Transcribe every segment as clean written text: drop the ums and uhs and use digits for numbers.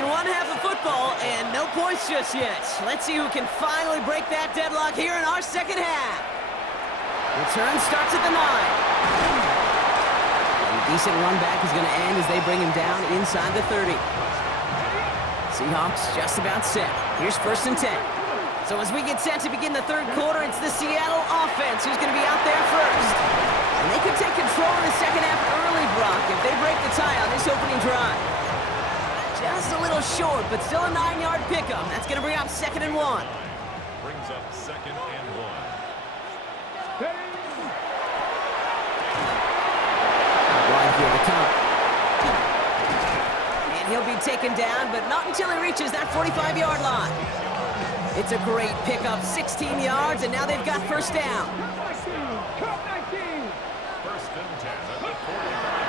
seen one half of football and no points just yet. Let's see who can finally break that deadlock here in our second half. Return starts at the 9. And a decent run back is going to end as they bring him down inside the 30. Seahawks just about set. Here's 1st and 10. So as we get set to begin the third quarter, it's the Seattle offense who's going to be out there first. And they could take control in the second half early, Brock, if they break the tie on this opening drive. Just a little short, but still a 9-yard pickup. That's going to bring up 2nd and 1. Brings up 2nd and 1. Wide here to come. And he'll be taken down, but not until he reaches that 45-yard line. It's a great pickup, 16 yards, and now they've got 1st down.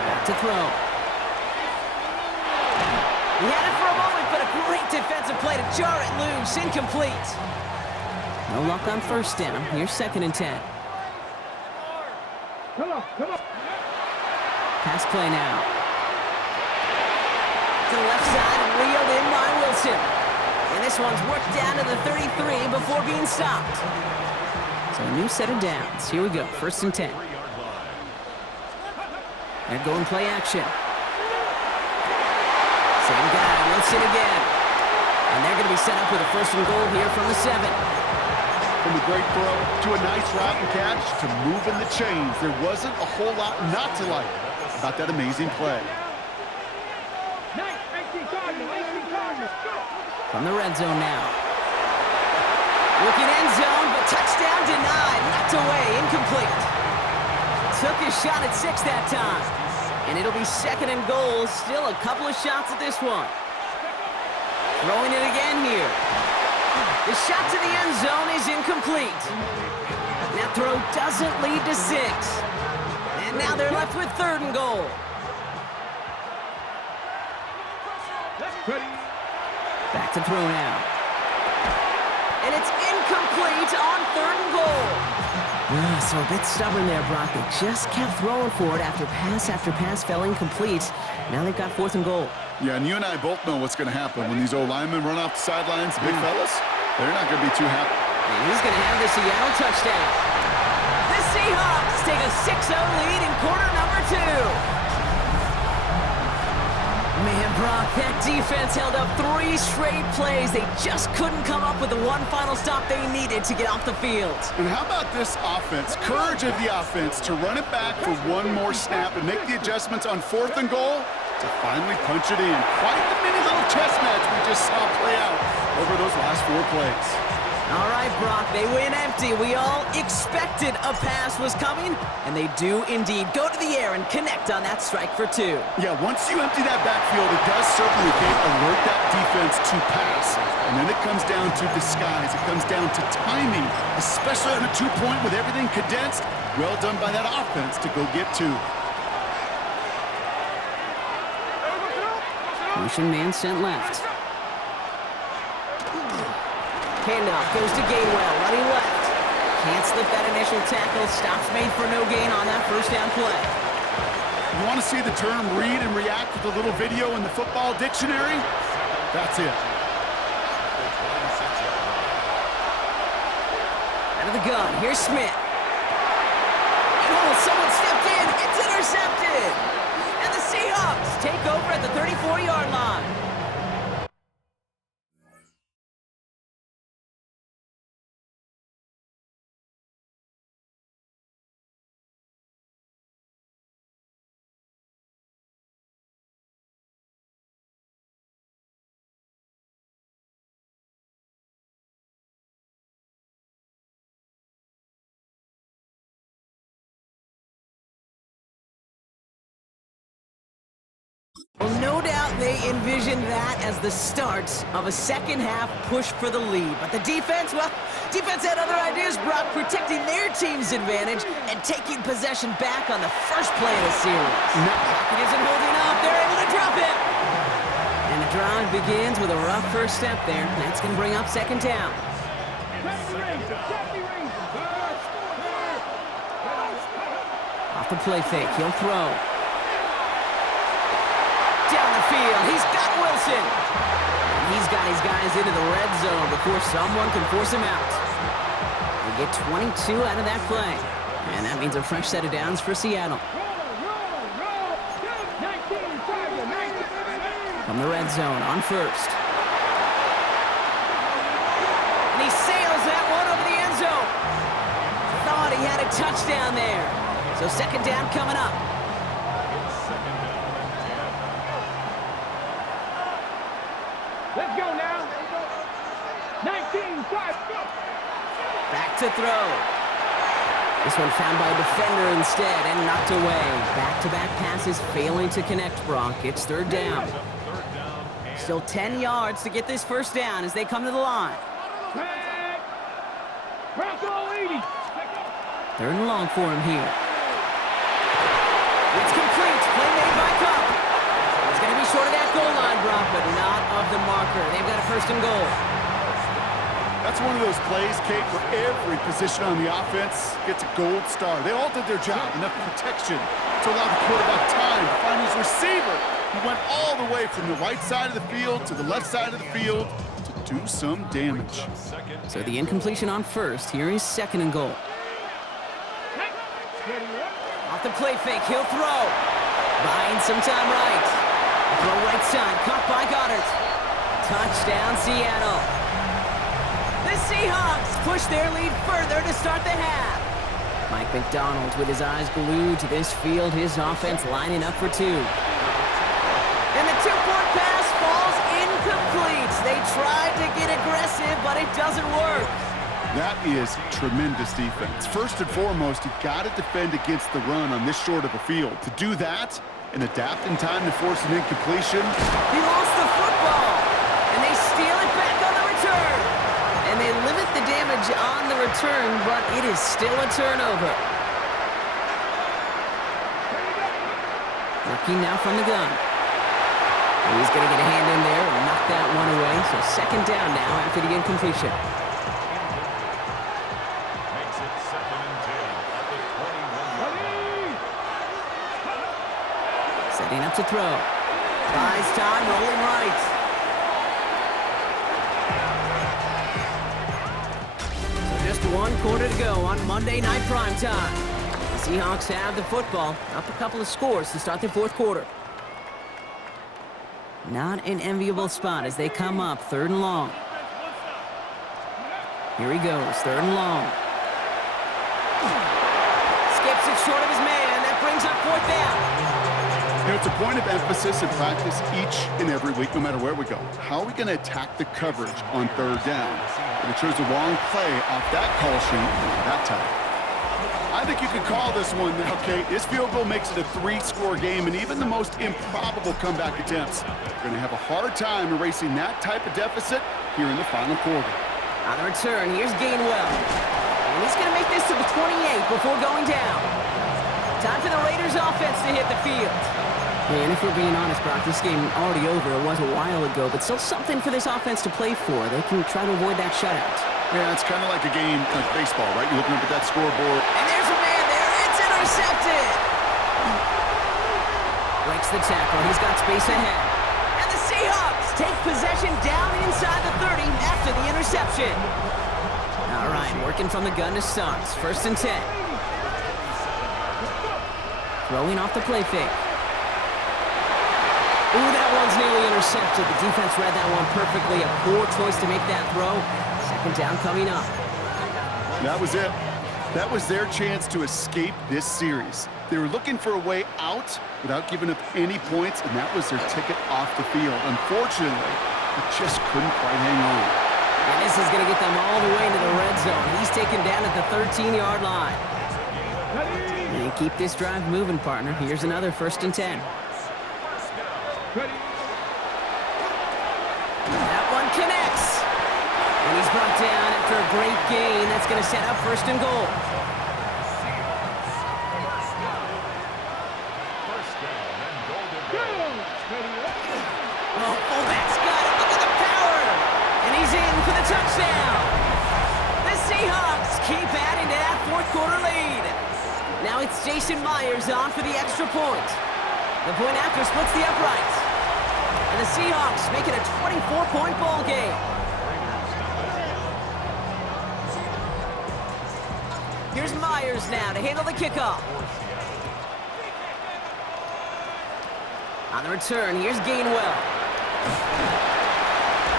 Back to throw. He had it for a moment, but a great defensive play to jar it loose. Incomplete. No luck on 1st down. Here's 2nd and 10. Come on. Pass play now. To the left side and reeled in by Wilson. And this one's worked down to the 33 before being stopped. So a new set of downs. Here we go. 1st and 10. They're going play action. Same guy, Wilson again. And they're going to be set up with a 1st and goal here from the 7. From a great throw to a nice route and catch to moving the chains. There wasn't a whole lot not to like about that amazing play. From the red zone now. Looking end zone, but touchdown denied. Knocked away, incomplete. Took his shot at 6 that time. And it'll be 2nd and goal. Still a couple of shots at this one. Throwing it again here. The shot to the end zone is incomplete. That throw doesn't lead to 6. And now they're left with 3rd and goal. Back to throw now. And it's incomplete on 3rd and goal. So a bit stubborn there, Brock. They just kept throwing for it after pass fell incomplete. Now they've got 4th and goal. Yeah, and you and I both know what's going to happen when these old linemen run off the sidelines. Big fellas, they're not going to be too happy. And he's going to have the Seattle touchdown. The Seahawks take a 6-0 lead in quarter number 2. Man, Brock, that defense held up 3 straight plays. They just couldn't come up with the one final stop they needed to get off the field. And how about this offense? Courage of the offense to run it back for one more snap and make the adjustments on 4th and goal to finally punch it in. Quite the mini little chess match we just saw play out over those last 4 plays. All right, Brock, they win empty. We all expected a pass was coming, and they do indeed go to the air and connect on that strike for 2. Yeah, once you empty that backfield, it does certainly alert that defense to pass. And then it comes down to disguise. It comes down to timing, especially on a 2-point with everything condensed. Well done by that offense to go get 2. Motion man sent left. Handoff goes to Gainwell, running left. Can't slip that initial tackle. Stops made for no gain on that 1st down play. You want to see the term read and react with a little video in the football dictionary? That's it. Out of the gun, here's Smith. And someone stepped in. It's intercepted. And the Seahawks take over at the 34-yard line. Well, no doubt they envisioned that as the start of a second-half push for the lead. But the defense, well, defense had other ideas, Brock, protecting their team's advantage and taking possession back on the first play of the series. It isn't holding up. They're able to drop it. And the drive begins with a rough first step there. That's going to bring up 2nd down. Off the play fake, he'll throw. Down the field. He's got Wilson. And he's got his guys into the red zone before someone can force him out. They get 22 out of that play. And that means a fresh set of downs for Seattle. From the red zone on first. And he sails that one over the end zone. Thought he had a touchdown there. So second down coming up. Let's go now. 19, 5, go. Back to throw. This one found by a defender instead and knocked away. Back-to-back passes failing to connect, Brock. It's third down. Still 10 yards to get this first down as they come to the line. Third and long for him here. It's complete. Play made by Cup. It's going to be short of that goal line, Brock, but not of the marker. They've got a first and goal. That's one of those plays, Kate, where every position on the offense gets a gold star. They all did their job. Enough protection to allow the quarterback time to find his receiver. He went all the way from the right side of the field to the left side of the field to do some damage. So the incompletion on first. Here is second and goal. Off the play fake, he'll throw. Buying some time right. Throw right side, caught by Goddard. Touchdown, Seattle. The Seahawks push their lead further to start the half. Mike McDonald with his eyes glued to this field, his offense lining up for two. And the two-point pass falls incomplete. They tried to get aggressive, but it doesn't work. That is tremendous defense. First and foremost, you got to defend against the run on this short of a field. To do that and adapt in time to force an incompletion. He lost the football, and they steal it back on the return. And they limit the damage on the return, but it is still a turnover. Working now from the gun. He's going to get a hand in there and knock that one away. So second down now after the incompletion. Makes it 2nd and 10 at the 21. Setting up to throw. Buys time, rolling right. So just one quarter to go on Monday Night Primetime. The Seahawks have the football, up a couple of scores to start the fourth quarter. Not an enviable spot as they come up third and long. Here he goes, third and long. Skips it short of his man. That brings up fourth down. You know, it's a point of emphasis in practice each and every week, no matter where we go. How are we going to attack the coverage on third down? If it chose the wrong play off that call sheet that time. I think you could call this one, okay, this field goal makes it a 3-score game, and even the most improbable comeback attempts are going to have a hard time erasing that type of deficit here in the final quarter. On the return, here's Gainwell. And he's going to make this to the 28 before going down. Time for the Raiders offense to hit the field. And if we're being honest, Brock, this game already over. It was a while ago, but still something for this offense to play for. They can try to avoid that shutout. Yeah, it's kind of like a game like baseball, right? You're looking up at that scoreboard. And there's a man there. It's intercepted. Breaks the tackle. He's got space ahead. And the Seahawks take possession down inside the 30 after the interception. All right, working from the gun to start. First and 10. Throwing off the play fake. Ooh, that one's nearly intercepted. The defense read that one perfectly. A poor choice to make that throw. Second down coming up. That was it. That was their chance to escape this series. They were looking for a way out without giving up any points, and that was their ticket off the field. Unfortunately, they just couldn't quite hang on. And this is going to get them all the way into the red zone. He's taken down at the 13-yard line. And keep this drive moving, partner. Here's another first and 10. That one connects. And he's brought down after a great gain. That's going to set up first and goal. Oh, fullback's got it. Look at the power. And he's in for the touchdown. The Seahawks keep adding to that fourth quarter lead. Now it's Jason Myers on for the extra point. The point after splits the uprights. And the Seahawks make it a 24-point ball game. Here's Myers now to handle the kickoff. On the return, here's Gainwell.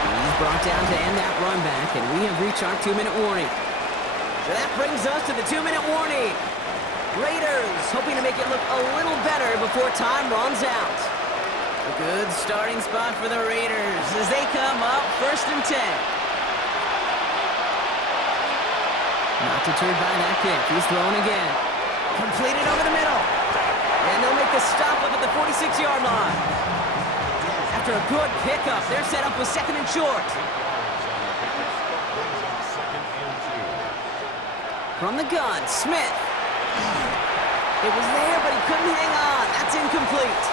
He's brought down to end that run back, and we have reached our 2-minute warning. So that brings us to the 2-minute warning. Raiders hoping to make it look a little better before time runs out. A good starting spot for the Raiders as they come up 1st and 10. Not deterred by that kick. He's throwing again. Completed over the middle. And they'll make the stop up at the 46-yard line. After a good pickup, they're set up with 2nd and short. From the gun, Smith. It was there, but he couldn't hang on. That's incomplete.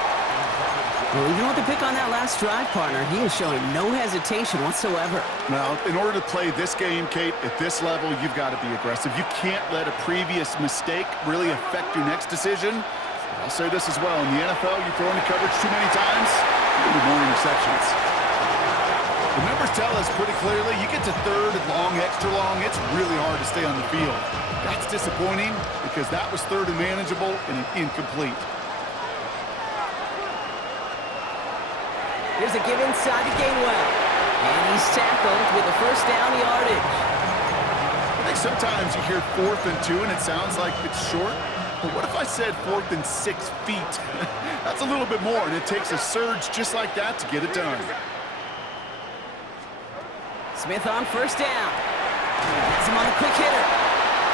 Well, even with the pick on that last drive, partner, he is showing no hesitation whatsoever. Now, in order to play this game, Kate, at this level, you've got to be aggressive. You can't let a previous mistake really affect your next decision. I'll say this as well. In the NFL, you throw into coverage too many times, you'll be more interceptions. The numbers tell us pretty clearly, you get to 3rd and long, extra long, it's really hard to stay on the field. That's disappointing because that was 3rd and manageable and an incomplete. Here's a give inside to Gainwell. And he's tackled with a 1st down yardage. I think sometimes you hear 4th and 2 and it sounds like it's short. But what if I said 4th and 6 feet? That's a little bit more, and it takes a surge just like that to get it done. Smith on 1st down. Has him on a quick hitter.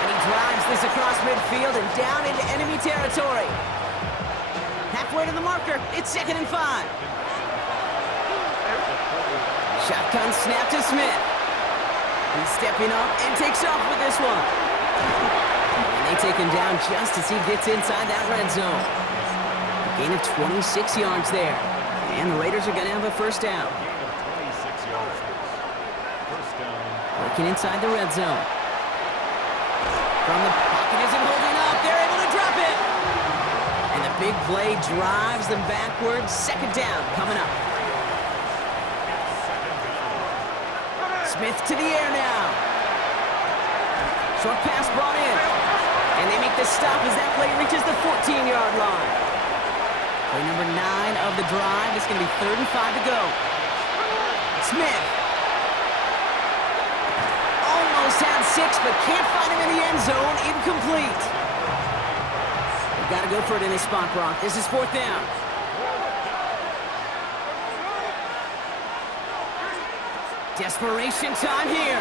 And he drives this across midfield and down into enemy territory. Halfway to the marker. It's 2nd and 5. Shotgun snap to Smith. He's stepping up and takes off with this one. And they take him down just as he gets inside that red zone. A gain of 26 yards there. And the Raiders are going to have a 1st down. Working inside the red zone. From the pocket isn't holding up. They're able to drop it. And the big play drives them backwards. 2nd down coming up. Smith to the air now. Short pass brought in. And they make the stop as that play reaches the 14-yard line. Play number 9 of the drive. It's going to be 3rd and 5 to go. Smith. Almost had 6, but can't find him in the end zone. Incomplete. They've got to go for it in this spot, Brock. This is 4th down. Desperation time here.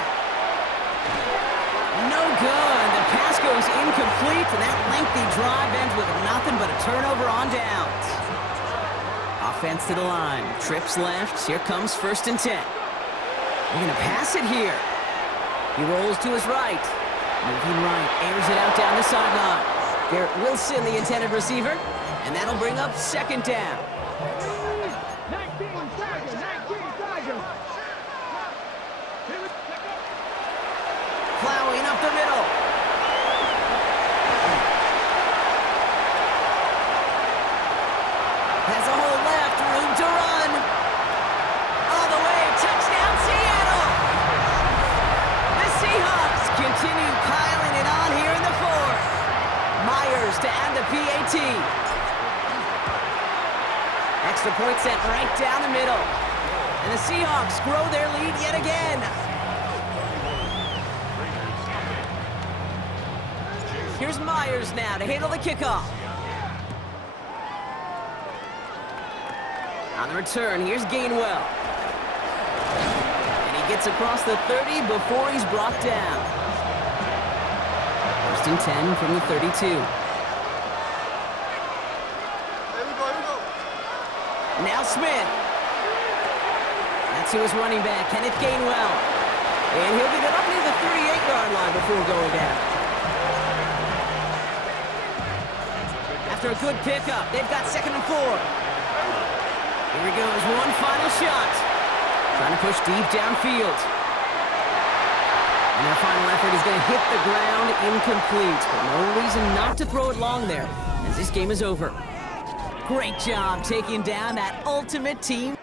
No good. The pass goes incomplete, and that lengthy drive ends with nothing but a turnover on downs. Offense to the line. Trips left. Here comes 1st and 10. They're going to pass it here. He rolls to his right. Moving right. Airs it out down the sideline. Garrett Wilson, the intended receiver. And that'll bring up 2nd down. 19 Tiger. Plowing up the middle. Has a hole left, room to run. All the way, touchdown Seattle. The Seahawks continue piling it on here in the 4th. Myers to add the PAT. Extra point set right down the middle. And the Seahawks grow their lead yet again. Here's Myers now to handle the kickoff. On the return, here's Gainwell. And he gets across the 30 before he's brought down. 1st and 10 from the 32. Now Smith. That's who is running back, Kenneth Gainwell. And he'll get it up near the 38-yard line before going down. After a good pickup, they've got 2nd and 4. Here he goes, one final shot. Trying to push deep downfield. And their final effort is going to hit the ground incomplete. But no reason not to throw it long there, as this game is over. Great job taking down that ultimate team.